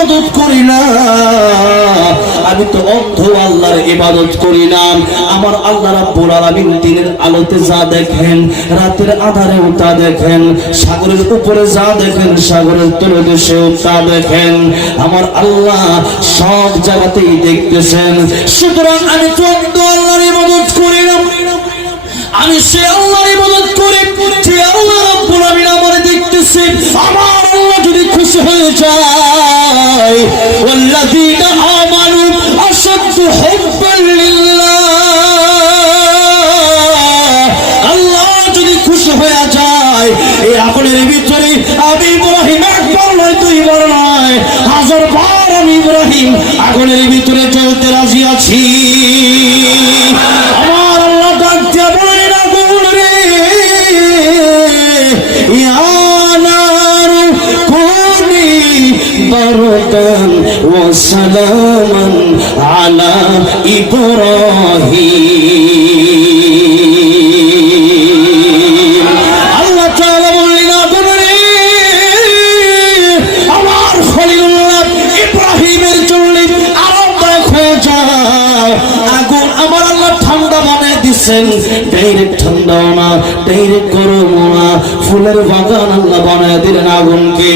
ইবাদত করি না। আমি তো অন্ধ আল্লাহর ইবাদত করি না। আমার আল্লাহ রাব্বুল আলামিন দিনের আলোতে যা দেখেন, রাতের আধারেও তা দেখেন, সাগরের উপরে যা দেখেন, সাগরের তলদেশেও তা দেখেন। আমার আল্লাহ সব জায়গাতেই দেখতেছেন। সুতরাং আমি তো অন্ধ আল্লাহর ইবাদত করি না। আমি সে আল্লাহর ইবাদত করি, যে আল্লাহ রাব্বুল আলামিন আমার দেখতেছে। আমার আল্লাহ যদি খুশি হয়ে যায় আগুনের ভিতরে আমি ইব্রাহিম একবার নয় দুইবার নয়। হাজার বার আমি ইব্রাহিম আগুনের ভিতরে চলতে রাজি আছি। আমার আল্লাহ ডাক দিয়া বলেন, আগুন রে, ইয়া নারু কুনি বারদান ওয়া সালামান আলা ইব্রাহিম। দিচ্ছেন ডাইরেক্ট ঠান্ডাও না ডাইরেক্ট গরমও না ফুলের বাগান আল্লাহ বানায় দিলেন আগুনকে।